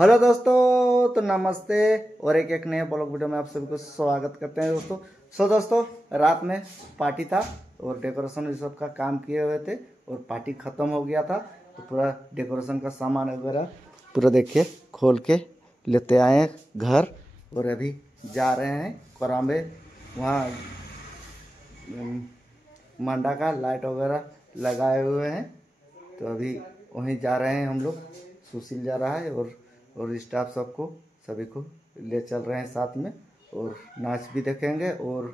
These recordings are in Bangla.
हेलो दोस्तों, तो नमस्ते और एक नए ब्लॉग वीडियो में आप सभी को स्वागत करते हैं दोस्तों। दोस्तों रात में पार्टी था और डेकोरेशन इस सब का काम किए हुए थे और पार्टी ख़त्म हो गया था। तो पूरा डेकोरेशन का सामान वगैरह पूरा देखिए खोल के लेते आए हैं घर और अभी जा रहे हैं कोराम्बे। वहाँ मंडा का लाइट वगैरह लगाए हुए हैं, तो अभी वहीं जा रहे हैं हम लोग। सुशील जा रहा है और स्टाफ सबको सभी को ले चल रहे हैं साथ में, और नाच भी देखेंगे और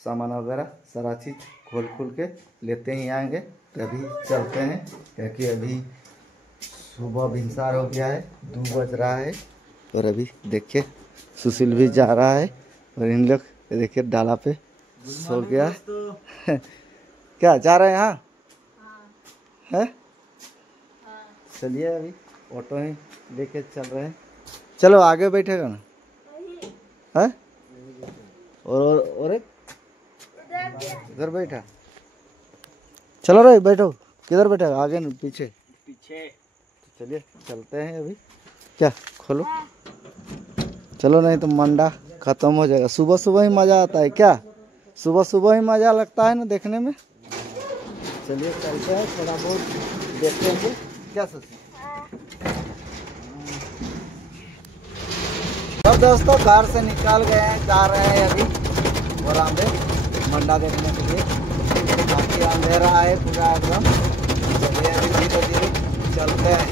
सामान वगैरह सारा चीज़ खोल के लेते ही आएंगे। तो अभी चलते हैं क्योंकि अभी सुबह भिनसार हो गया है, 2 बज रहा है। और अभी देखिए सुशील भी जा रहा है और इन लोग देखिए डाला पे सो गया। क्या जा रहे हैं? हाँ है, चलिए अभी ऑटो ही लेके चल रहे हैं। चलो आगे बैठेगा ना है, और एक इधर बैठा। चलो रे बैठो, किधर बैठेगा? आगे ना पीछे? पीछे। चलिए चलते हैं अभी। क्या खोलो, चलो नहीं तो मंडा खत्म हो जाएगा। सुबह सुबह ही मज़ा आता है, क्या सुबह सुबह ही मज़ा लगता है ना देखने में। चलिए चलते हैं, थोड़ा बहुत देखते हैं क्या सोचते। अब दोस्तों घर से निकल गए हैं, जा रहे हैं अभी कोराम्बे मंडा देखने के लिए। काफ़ी अंधेरा है पूरा एकदम। चलिए अभी धीरे धीरे चलते हैं।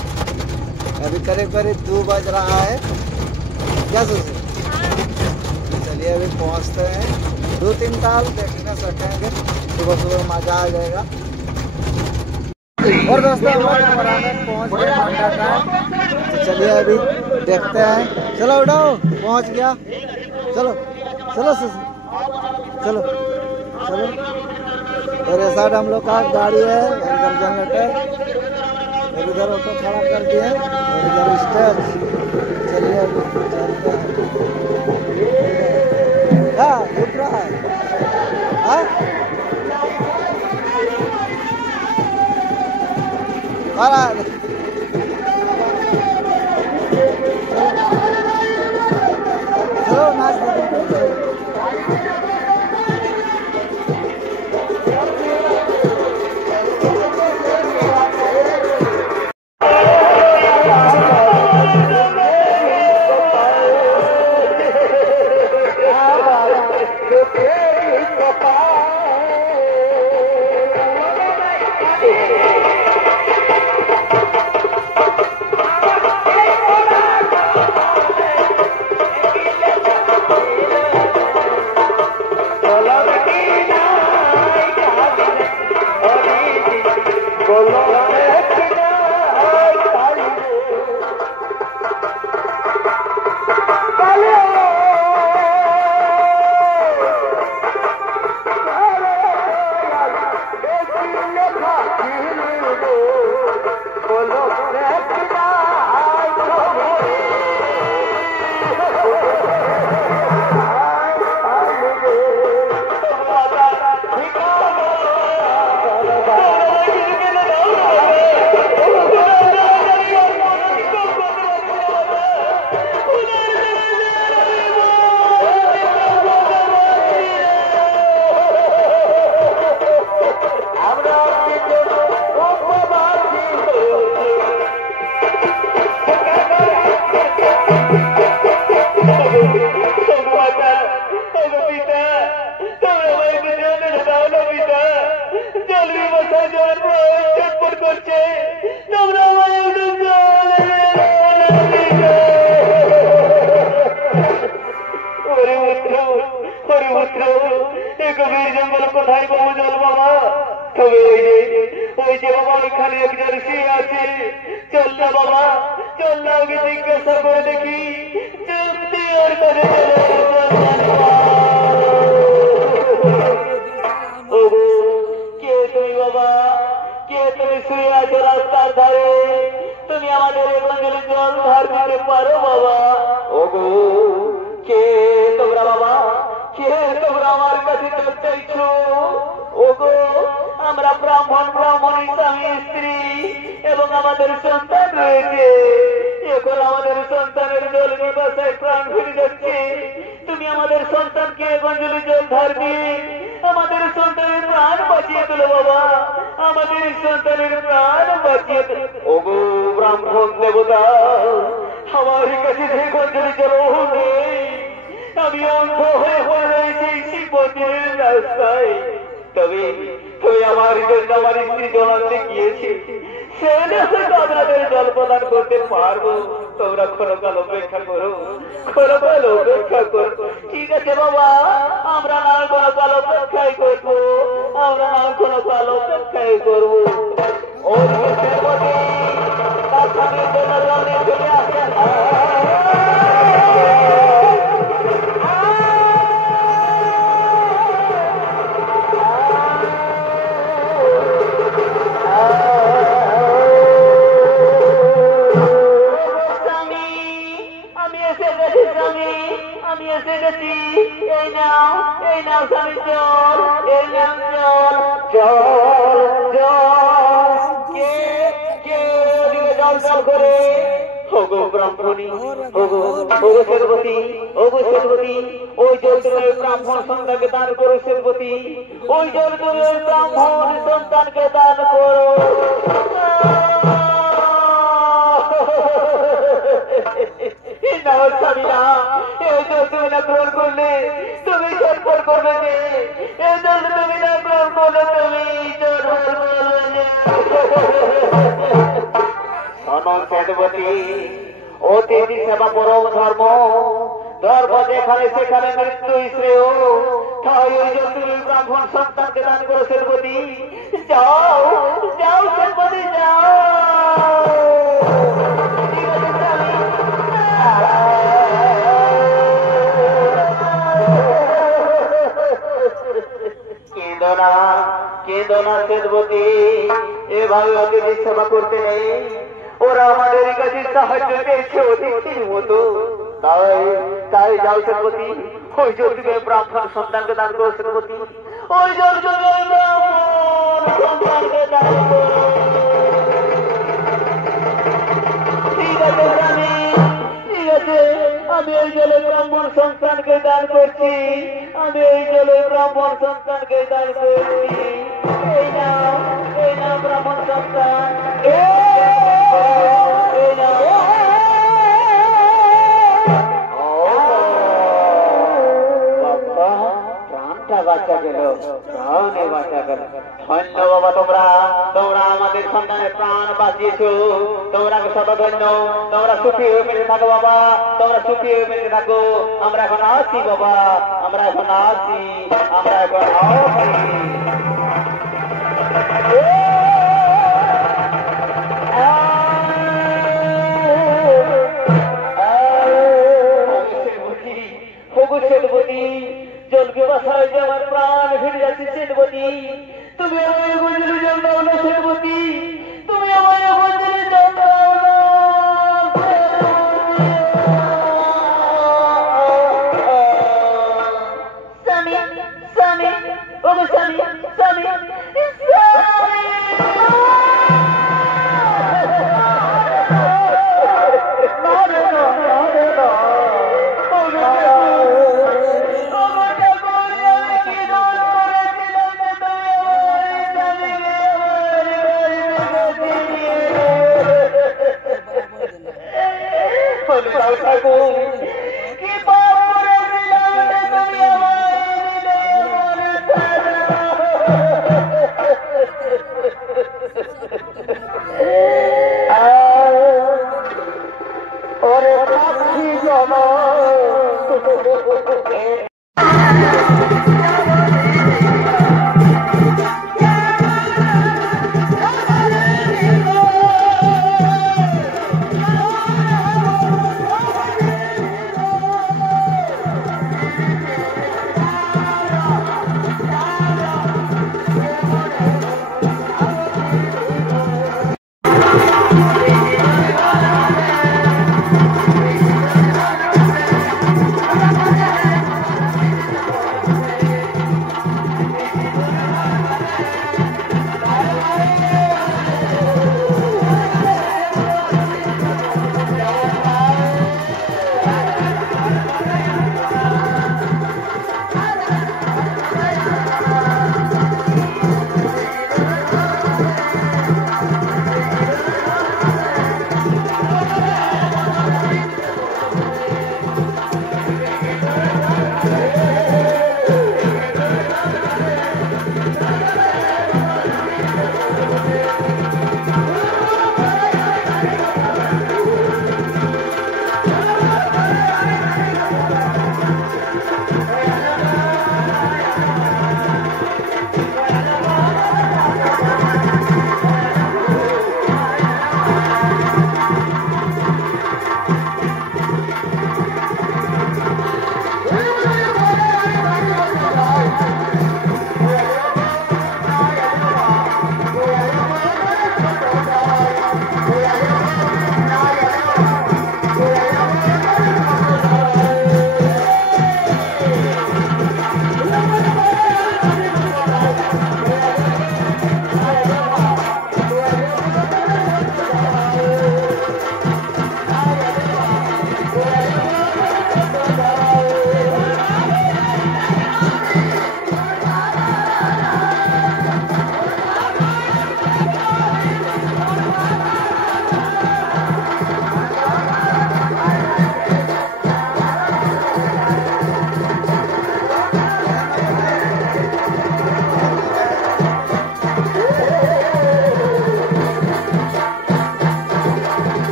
अभी करीब 2 बज रहा है, क्या सोचते? चलिए अभी पहुंचते हैं। 2-3 ताल देखने सकेंगे, सुबह सुबह मज़ा आ जाएगा। और दोस्तों हम पहुँच गए मंडा का। तो चलिए अभी देखते हैं। चलो उठाओ, पहुँच गया। चलो चलो चलो चलो। और ये साइड हम लोग का गाड़ी है जनरेटर, और इधर ऑटो खड़ा कर दिए और इधर स्टेज। चलिए अभी चलते हैं। हाँ उठ रहा है। हाँ चलो नाच चल बाबा चल जिज्ञासा कर देखी পারো বাবা। ওগো কে তোমরা বাবা, কে তোমরা আমার কাছে চলে চাইছো? ওগো আমরা ব্রাহ্মণ, ব্রাহ্মণী স্বামী স্ত্রী এবং আমাদের সন্তান রয়েছে। এখন আমাদের সন্তানের জল নিবাসায় প্রাণ ফিরে যাচ্ছে। তুমি আমাদের সন্তানকে গঞ্জলি জল ধার দিয়ে আমাদের সন্তানের প্রাণ বাঁচিয়ে তোলো বাবা, আমাদের সন্তানের প্রাণ বাঁচিয়ে তোলো। ওগো ব্রাহ্মণ দেবতা, আমার কাছে যে গঞ্জলি জল নেই, আমি অন্ধ হয়ে পড়ে রয়েছি শিবনের রাস্তায়। তবে আমার জন্য আমার স্ত্রী জল আনতে গিয়েছে, সেখানে হয়তো আপনাদের জল প্রদান করতে পারবো। তোমরা ক্ষণকাল অপেক্ষা করো, ক্ষণকাল অপেক্ষা করো। ঠিক আছে বাবা, আমরা না ক্ষণকাল অপেক্ষাই করবো, আমরা না ক্ষণকাল অপেক্ষাই করবো। ও তার স্বামীর জন্য জল নিয়ে চলে আসে। আমি এসে গেছি, এই নাও স্বামী জল, এই নাও জল, জল জল। কে জল জল করে? ওগো ব্রাহ্মণী, ওগো সেনপতি, ওগো সেনপতি, ওই জল তুমি ব্রাহ্মণ সন্তানকে দান করো। সেনপতি, ওই জল তুমি ব্রাহ্মণ সন্তানকে দান করো। স্বামীরা এই জল তুমি না গ্রহণ করলে তুমি চটপট করবে যে, এই জল তুমি না গ্রহণ করলে তুমি চটপট করবে। সেনপতি, অতিথি সেবা পরম ধর্ম, ধর্ম যেখানে সেখানে মৃত্যুই শ্রেয়। তাই ওই জল তুমি ব্রাহ্মণ সন্তানকে দান করো। সেনপতি যাও, যাও সেনপতি যাও। কেদনা সেনপতি, এভাবে অতিথি সেবা করতে নেই। ওরা আমাদের কাছে সাহায্য পেয়েছে অতিথির মতো। তাই যাও সেনপতি, ওই জল তুমি ব্রাহ্মণ সন্তানকে দান করো। সেনপতি, ওই জল তুমি ব্রাহ্মণ সন্তানকে দান করো। ঠিক আছে স্বামী, ঠিক আছে, আমি এই জলে ব্রাহ্মণ সন্তানকে দান করছি, আমি এই জলে ব্রাহ্মণ সন্তানকে দান করছি। এই নাও ব্রাহ্মণ সন্তান, প্রাণটা বাঁচা গেল, প্রাণে বাঁচা গেল। ধন্য বাবা, তোমরা আমাদের সন্তানের প্রাণ বাঁচিয়েছো, তোমরা শত ধন্য। তোমরা সুখী হয়ে বেঁচে থাকো বাবা, তোমরা সুখী হয়ে বেঁচে থাকো। আমরা এখন আসি বাবা, আমরা এখন আসি, আমরা এখন আসি। সেনপতি, জলকে বাসায় যে আমার প্রাণ ফিরে যাচ্ছে। সেনপতি, তুমি আমায় গঞ্জলি জল দাও না। সেনপতি, তুমি আমায় গঞ্জলি জল দাও না। স্বামী, স্বামী, ওগো স্বামী, স্বামী,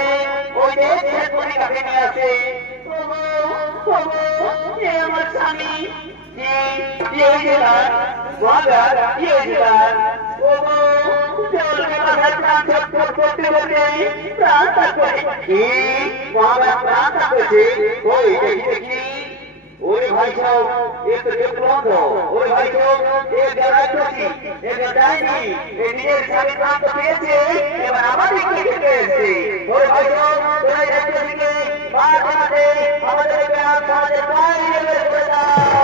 বসে ওই যে কণিকাকে নিয়ে আসে আমার স্বামী ওরে ভাই সাহেব एक तो चुपचाप हो और भाई साहब एक जगह थी एक जाएगी ये নিজের সাথে কাজ করেছে এবার আমাদের কি করেছে और भाई साहब তোরা রাজ্য থেকে বাদ আমাদের গ্রাম আমাদের বাইরে বের দাও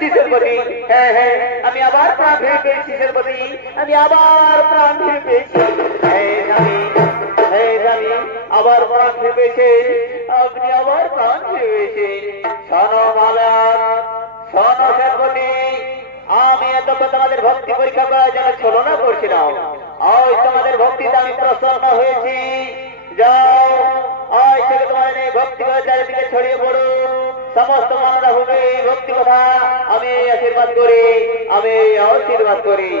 শিশুর প্রতি। হ্যাঁ হ্যাঁ, আমি আবার প্রাণ ফিরে পেয়েছি শিশুর প্রতি, আমি আবার প্রাণ ফিরে পেয়েছি। স্বামী আবার প্রাণ ফিরে পেয়েছেন, আপনি আবার প্রাণ ফিরে পেয়েছেন। শোনো মালার, শোনো সেনাপতি, আমি এতক্ষণ তোমাদের ভক্তি পরীক্ষা করার জন্য ছলনা করছিলাম। আজ তোমাদের ভক্তিতে আমি প্রসন্ন হয়েছি। যাও, আজ থেকে তোমাদের এই ভক্তি করে চারিদিকে ছড়িয়ে পড়ো। সমস্ত মানরা হবে ভক্তি কথা আমি আশীর্বাদ করি, আমি আশীর্বাদ করি।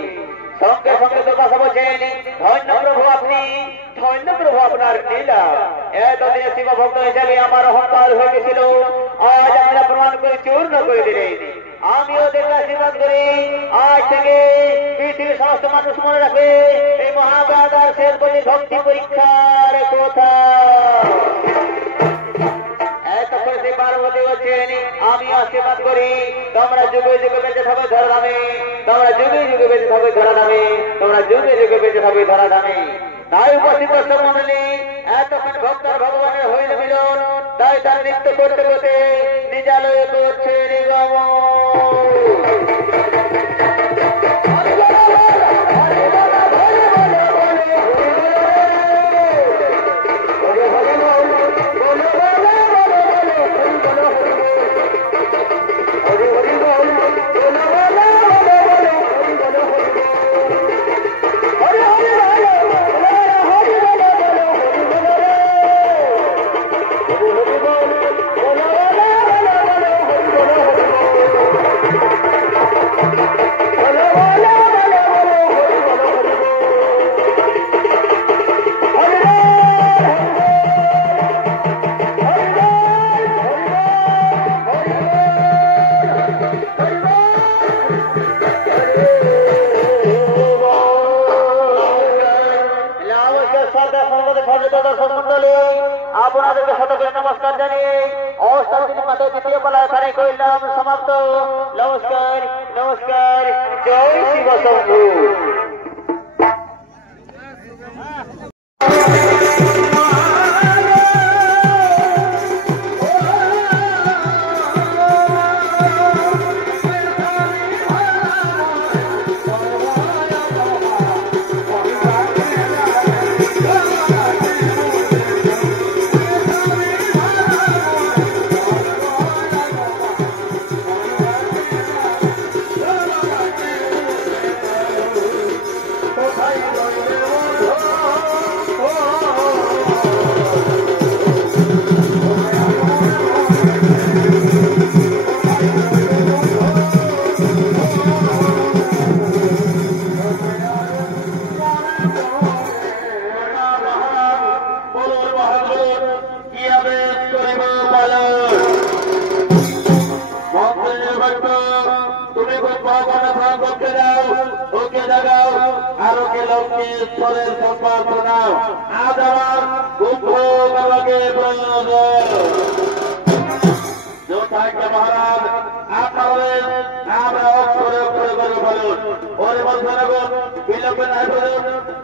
সঙ্গে সঙ্গে তো কথা বলছেন, ধন্য প্রভু আপনি, ধন্য প্রভু আপনার লীলা। এতদিনে শিব ভক্ত হিসাবে আমার অহংকার হয়ে গেছিল, আজ আমরা প্রমাণ করে চূর্ণ করে দিলেন। আমিও দেখে আশীর্বাদ করি, আজ থেকে পৃথিবীর সমস্ত মানুষ মনে রাখবে এই মহাবাদার শেষ বলি ভক্তি পরীক্ষার কথা। এতক্ষণ সে পার্বতী বলছেন, আমি আশীর্বাদ করি, তোমরা যুগে যুগে বেঁচে থাকবে ধরা দামে, তোমরা যুগে যুগে বেঁচে থাকবে ধরা দামে, তোমরা যুগে যুগে বেঁচে থাকবে ধরা দামে। তাই উপস্থিত দর্শক মন্ডলী, এতক্ষণ ভক্তর ভগবানের হইল মিলন, তাই তার নৃত্য করতে করতে নিজালয়ে করছে নিগম। আপনাদেরকে শতকরে নমস্কার জানিয়ে অষ্টম দিন মাথায় দ্বিতীয় পালা এখানে করলাম সমাপ্ত। নমস্কার, নমস্কার, জয় শিব শম্ভু।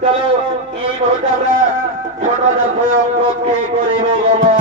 চলো এই মুহূর্তে আমরা ছোট দর্শক পক্ষে করিব গমন।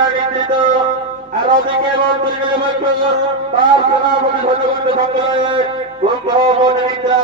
দ্বারা নির্মিত আরবিক এবং ত্রিভুজ তার সেনাপতি সৈন্য সংগ্রহে নিদ্রা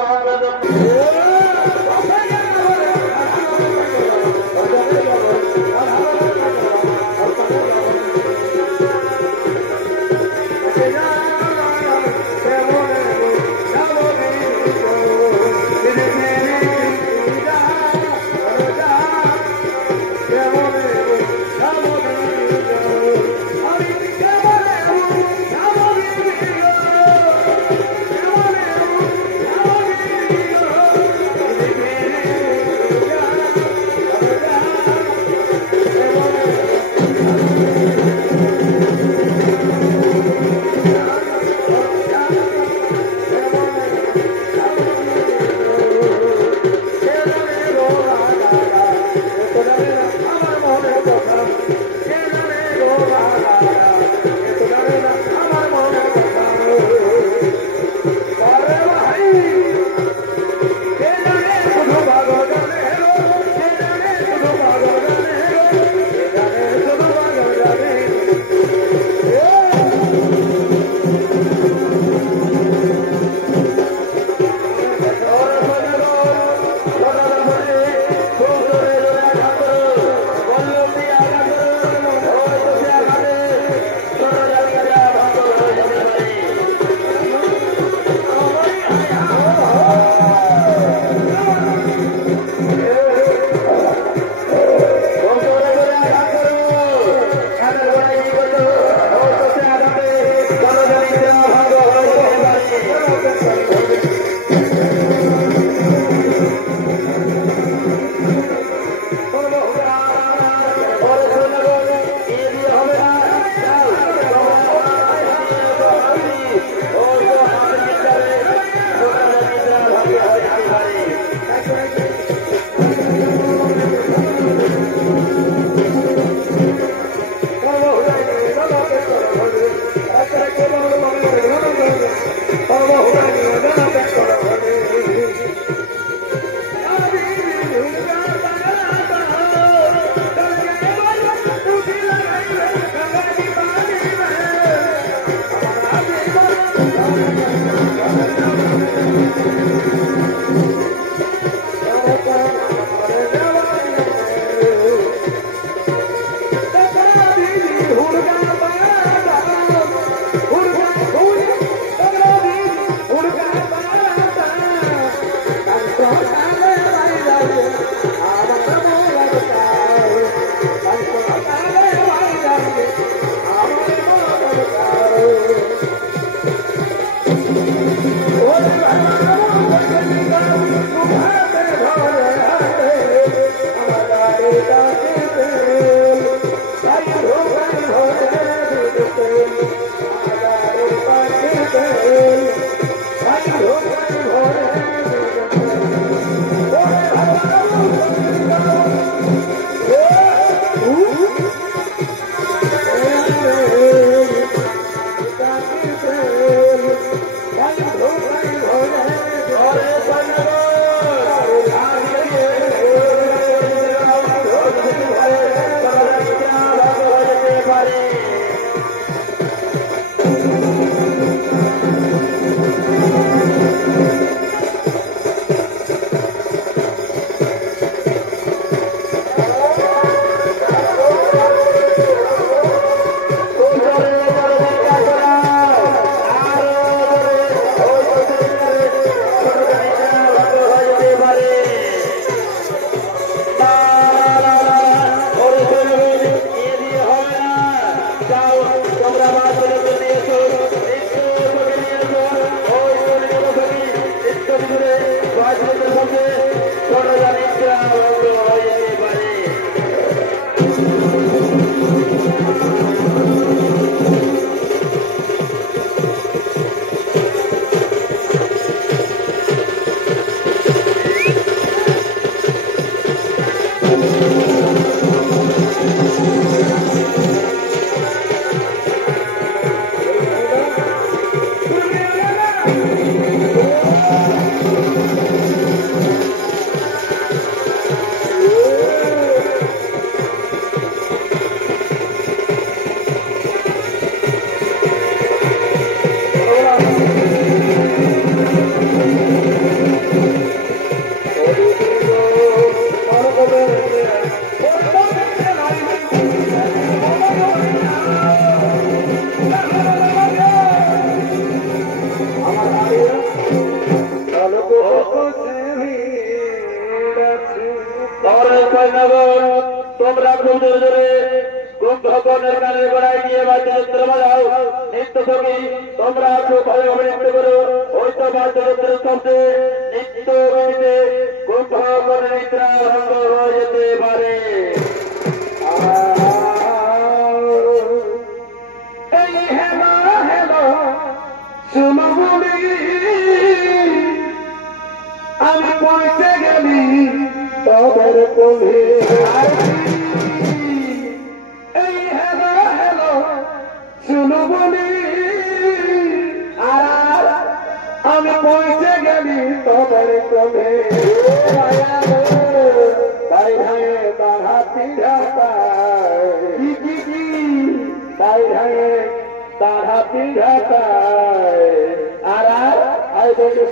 নগর তোমরা খুব জোরে জোরে কুম্ভকর্ণের গানের গোড়ায় গিয়ে বাদ্যযন্ত্র বাজাও নৃত্য সঙ্গী তোমরা খুব ভালোভাবে নৃত্য করো ওই তো বাদ্যযন্ত্রের শব্দে নৃত্য গীতে কুম্ভকর্ণের নিদ্রা ভঙ্গ হয়ে যেতে পারে এই হেলো হেলো সুমগুলি আমি পৌঁছে গেলি তবের কোলে এই হেলো হেলো শুনু বলি আর আমি পৌঁছে গেলি তবের কোলে তাই ভাই বাধা পিড়াতা তাই ভাই বাধা পিড়াতা আর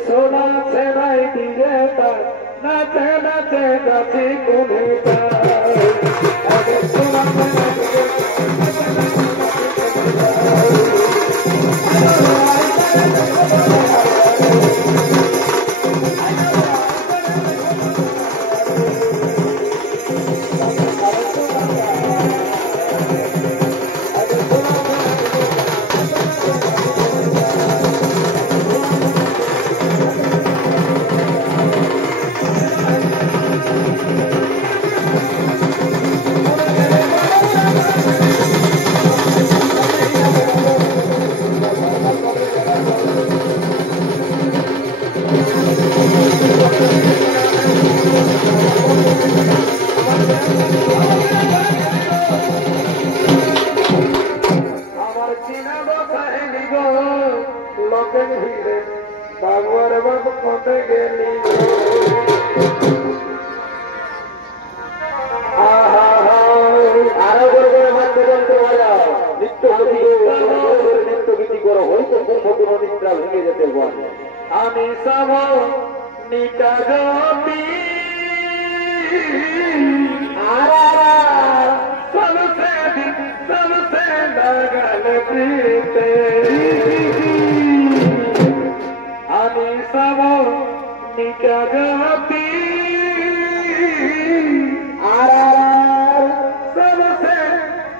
সোনা ছেড়াই দিয়ে নাচে নাচে নাচি কোনে আমি সব নিকাগতি सबसे लगन प्रीते আমি সব নিকাগতি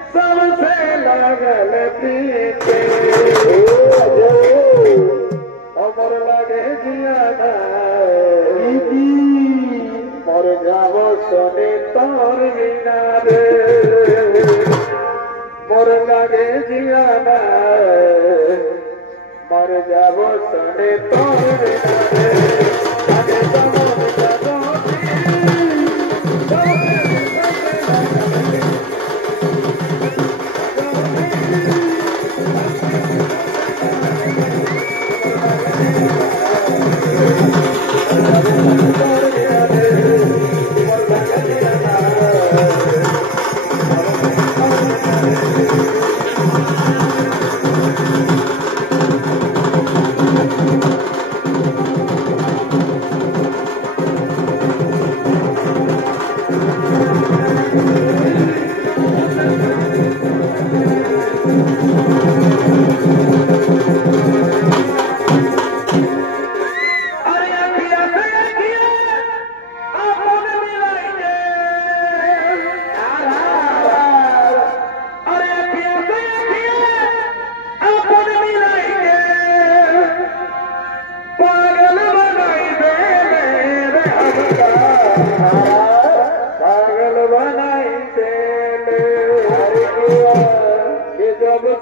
सबसे लगन प्रीते অমর লাগে জিয়ানা মর যাব শোনে তোর বিনারে মর লাগে জিয়ানা মর যাব শোনে তোর বিনারে আগে তোমার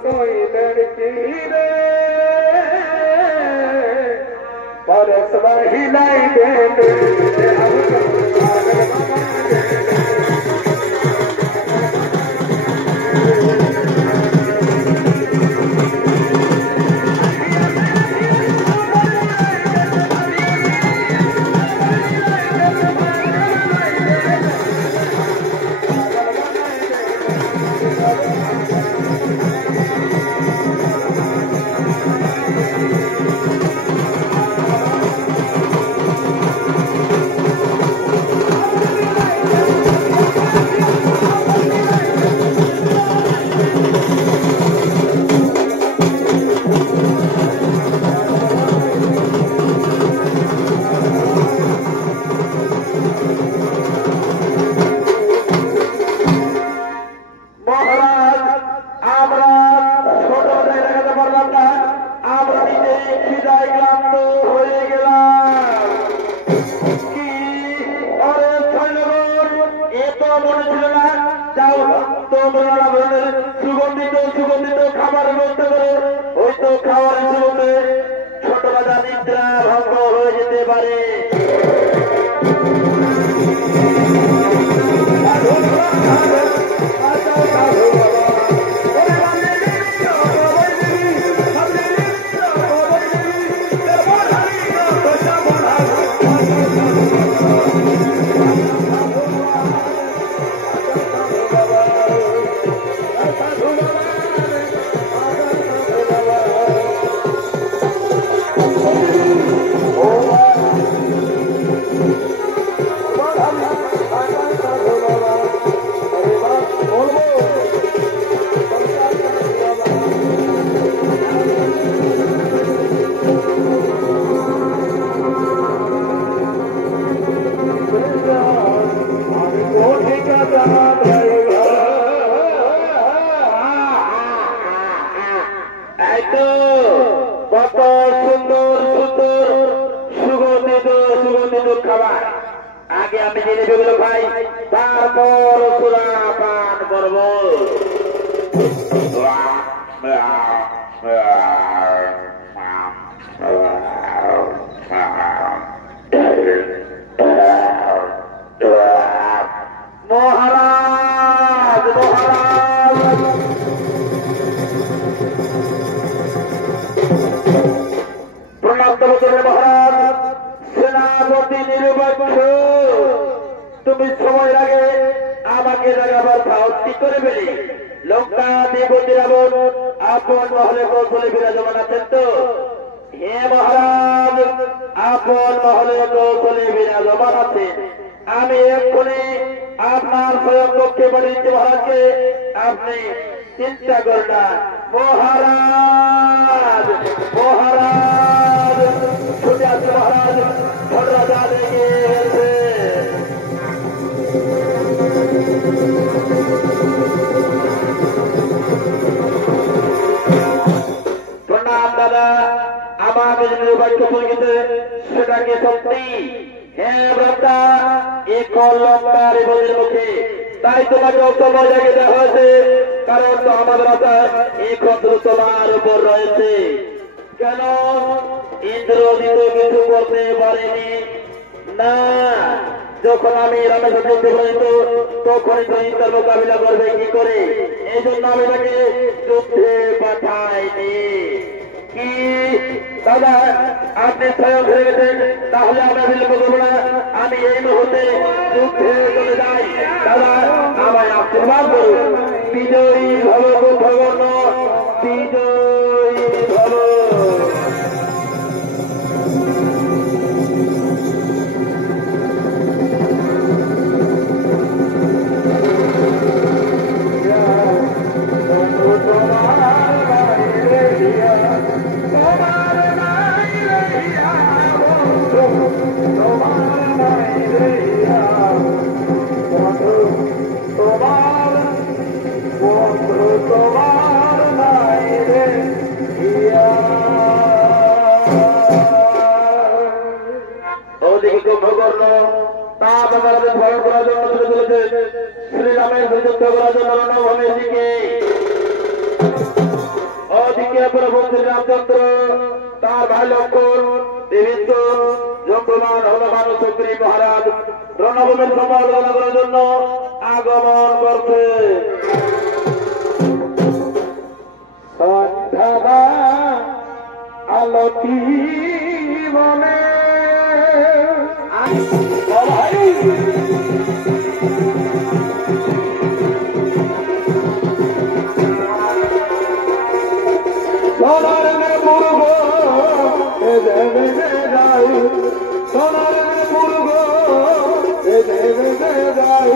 कोई लड़की रे परस वही लाई दे খাওয়ার শুরুতে ছোট রাজা নিদ্রা ভঙ্গ হয়ে যেতে পারে। কত সুন্দর সুন্দর সুগন্ধিত সুগন্ধিত খাবার। আগে আমি জিনিসগুলো খাই, তারপর সুরা পান করব। মহারাজ মহারাজ প্রণাম মহারাজ, সেনাপতি নিরপেক্ষ, তুমি সময়ের আগে আমাকে জাগাবার সাহস কি করে পেলে? লঙ্কা দেবতী রাবণ আপন মহলে কৌশলে বিরাজমান আছেন তো? হে মহারাজ, আপন মহলে কৌশলে বিরাজমান আছেন। আমি এক্ষুনি আপনার স্বয়ং পক্ষে পাঠিয়েছি মহারাজকে, আপনি চিন্তা করেন না। মহারাজ মহারাজ ছুটে আসছে মহারাজ, ছোট রাজা লেগে গেছে। প্রণাম দাদা, আমাকে যদি বাক্য শুনতে সেটাকে সত্যি। হ্যাঁ ব্রাহ্মা, এক লম্বার বলির মুখে, তাই তোমাকে সময় জায়গায় দেওয়া হয়েছে, কারণ তো আমাদের আশায় এই খন্ড তোমার উপর রয়েছে। কেন ইন্দ্রজিৎ কিছু করতে পারেনি? না, যখন আমি রামেশ্বর যুদ্ধে পড়িত তখনই তো ইন্দ্র মোকাবিলা করবে কি করে? এই জন্য আমি তাকে যুদ্ধে পাঠাইনি। কি দাদা, আপনি স্বয়ং হয়ে গেছেন, তাহলে আমরা বিলম্ব করবো না, আমি এই মুহূর্তে যুদ্ধে চলে যাই। দাদা আমায় আশীর্বাদ করুন। বিজয়ী ভব ভগবান, বিজয়ী ভব। শ্রীরামের যুদ্ধ করার জন্য রণভূমির দিকে, ওদিকে প্রভু শ্রীরামচন্দ্র তার ভাই লক্ষণ বিভিন্ন যজ্ঞমান হনুমান সুগ্রীব মহারাজ রণভূমির সমালোচনা করার জন্য আগমন করছে। সন্ধ্যা আলতি বনে সোনার মুরগ যাই, সোনার মুরগ যাই,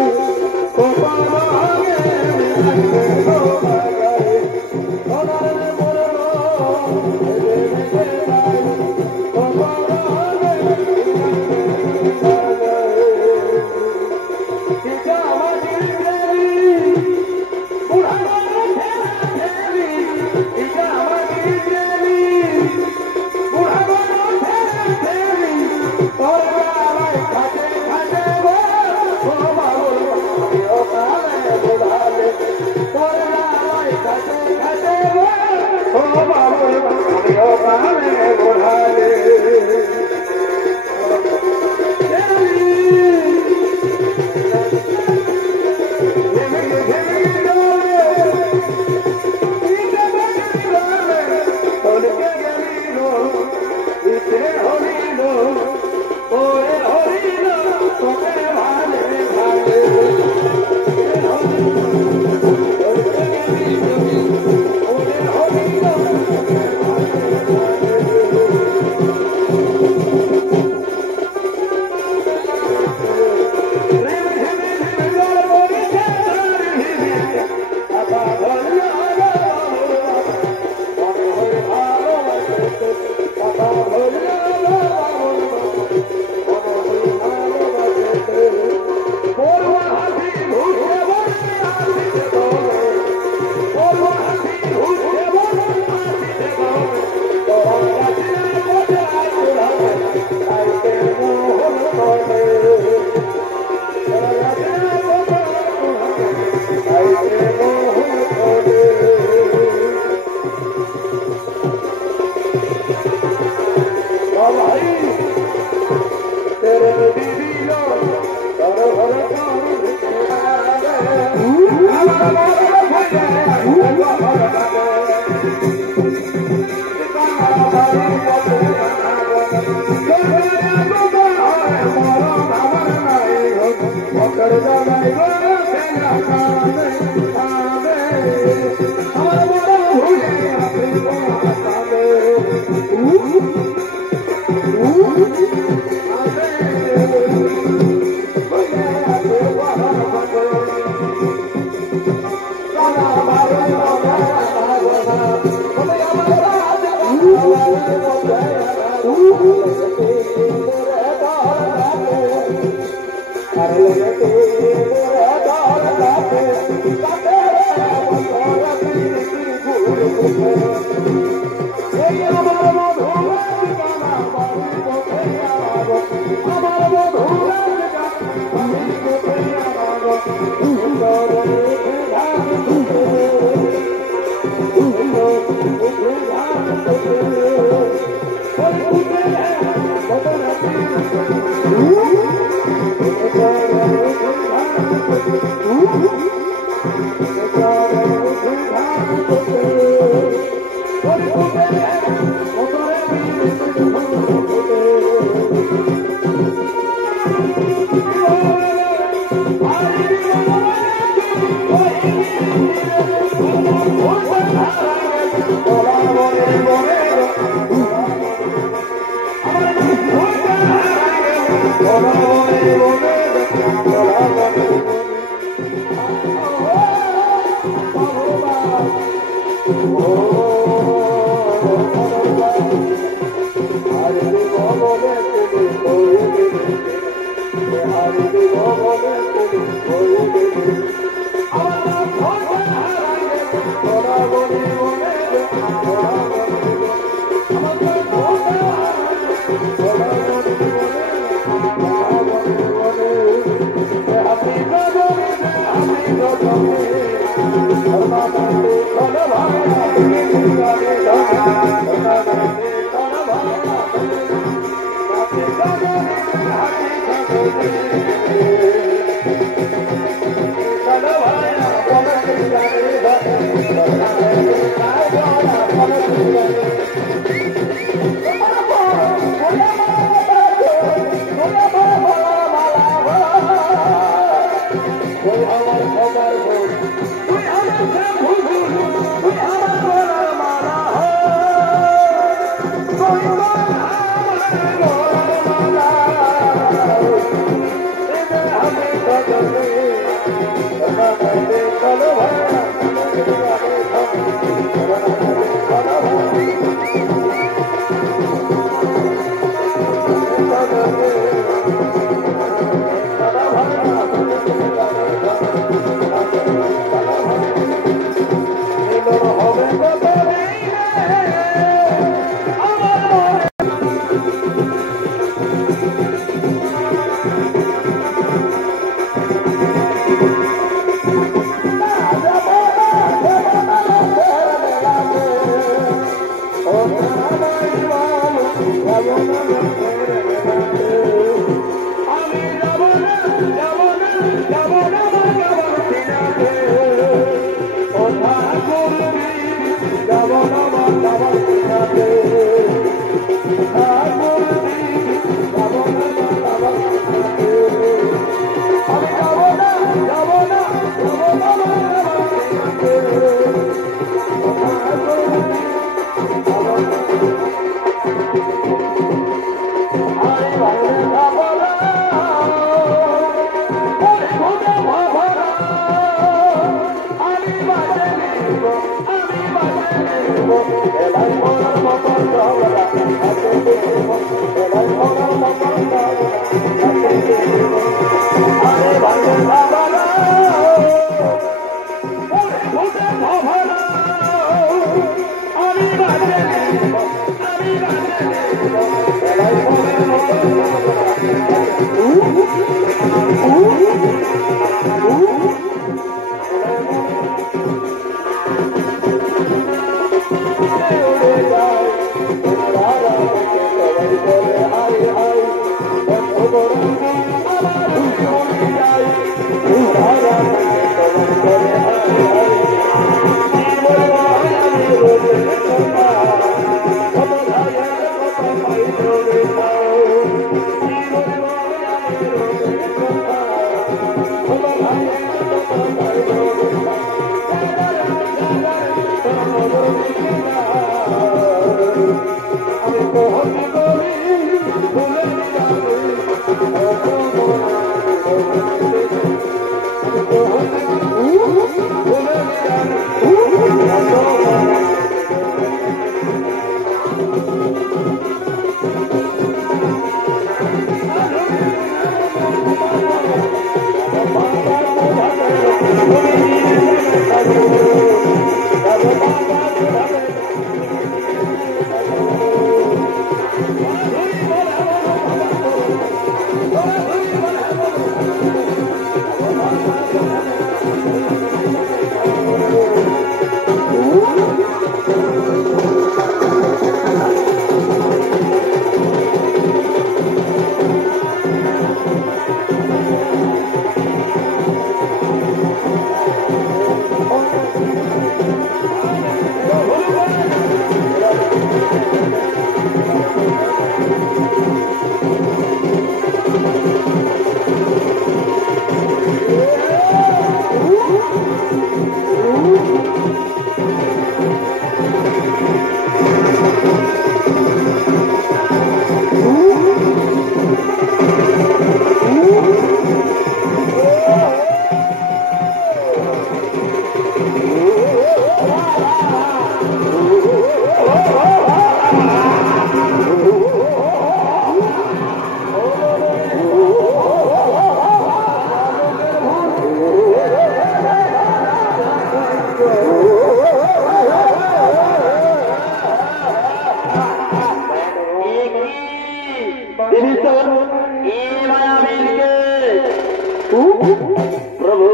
প্রভু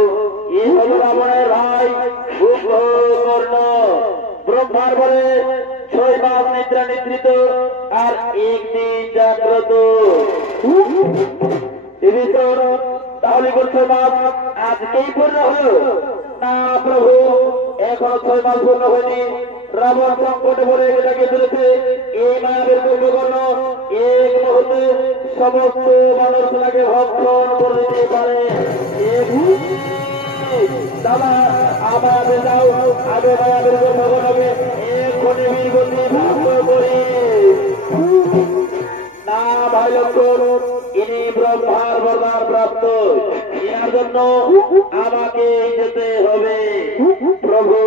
এই হল রাবণের ভাই কুম্ভকর্ণ। ব্রহ্মার বলে 6 মাস নিদ্রা নিদ্রিত আর একদিন জাগ্রত। তাহলে 6 মাস আজকেই পূর্ণ হলো না প্রভু? এখনো 6 মাস পূর্ণ হয়নি। রাবণ সংকটে বলে এটাকে তুলেছে। এই মায়াবের কুম্ভকর্ণ এক মুহূর্তে সমস্ত মানুষটাকে ভক্ষণ করে দিতে পারে। দাদা আমাদের যাও, আগে মায়াবের কুম্ভকর্ণকে এক্ষণে বীরগতি ভক্ত করি না ভাই লক্ষণ। ইনি ব্রহ্মার বরদান প্রাপ্ত, এর জন্য আমাকে যেতে হবে। প্রভু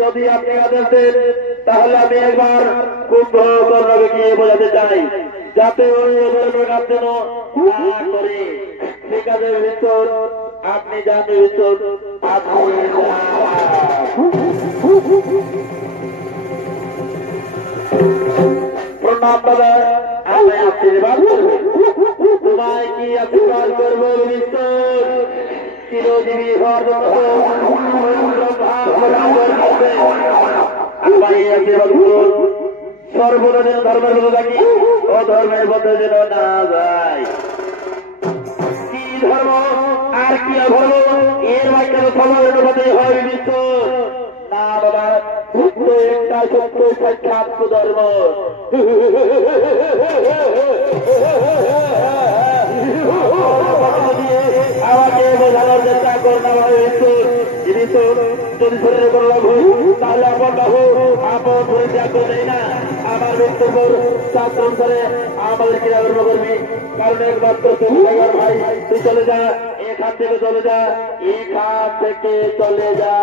যদি আপনি আদেশ দেন তাহলে আমি একবার কুম্ভকর্ণকে গিয়ে বোঝাতে চাই যাতে ওই কাজ যেন না করে। ঠিক আছে ভিতর, আপনি যান ভিতর, আপনি প্রণাম দাদা, আমি আশীর্বাদ করবো। তোমায় কি আশীর্বাদ করবো ভিতর? চিরজীবী হওয়ার জন্য সর্বদা যেন ধর্মের মধ্যে থাকি, ও ধর্মের মধ্যে যেন না যায়। কি ধর্ম আর কি অধর্ম এর বাক্যের সময়ের মধ্যে হয় বিশ্ব না বাবা। সত্য একটা সত্য সাক্ষাৎ ধর্ম। আমাকে বোঝানোর চেষ্টা করলাম যিনি তো যদি শরীরে কোনো লাভ হয় তাহলে আপন বাবু আপন ধরে ত্যাগ করে দেয় না। আমার বক্তব্য শাস্ত্র অনুসারে আমাদের ক্রিয়া কর্ম করবি, কারণ একমাত্র তুমি ভাই। তুই চলে যা, এখান থেকে চলে যা, এখান থেকে চলে যা।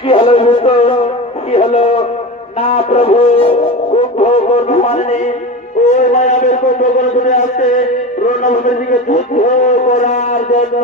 কি হলো কি হলো না প্রভু? কুম্ভকর্ণ মানেনি ওই মায়াবের কুম্ভকর্ণ চলে আসছে রণভূমির দিকে যুদ্ধ করার জন্য।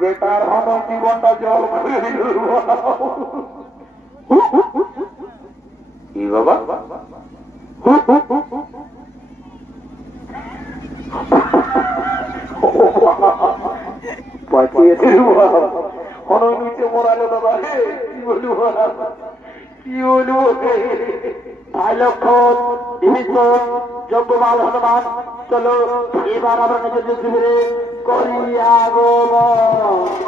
বেটার হলো জীবনটা জল করে দিল কি বাবা বাঁচিয়েছে হলো নিচে মোড়ালো বাবা হে কি বলবো কি বলবো ভাই লক্ষণ বিভীষণ যজ্ঞবাল হনুমান চলো এবার আমরা নিজেদের শিবিরে করি আগমন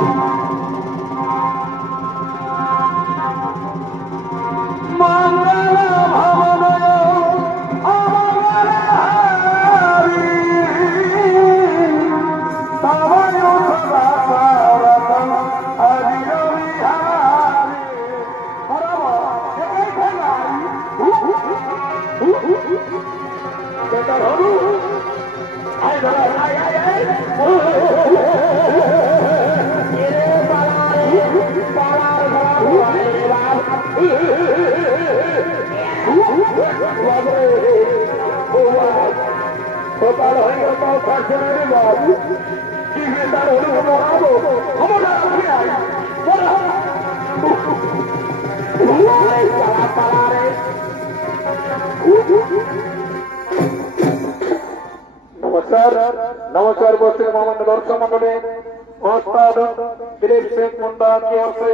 মঙ্গল ভবন অমঙ্গল হারি পাবন উৎসবারতম হরি রবি হারি বেটার হলু আয় ধরা আয় আয় আয় সকাল হয়ে গেল তাও থাকছে না রে বাবু কি বেটার হলু মরাবো আমার नमस्कार नमस्कार दोस्तों मोहम्मद दर्शक मंडली उस्ताद दिलीप शेख मुंडा की ओर से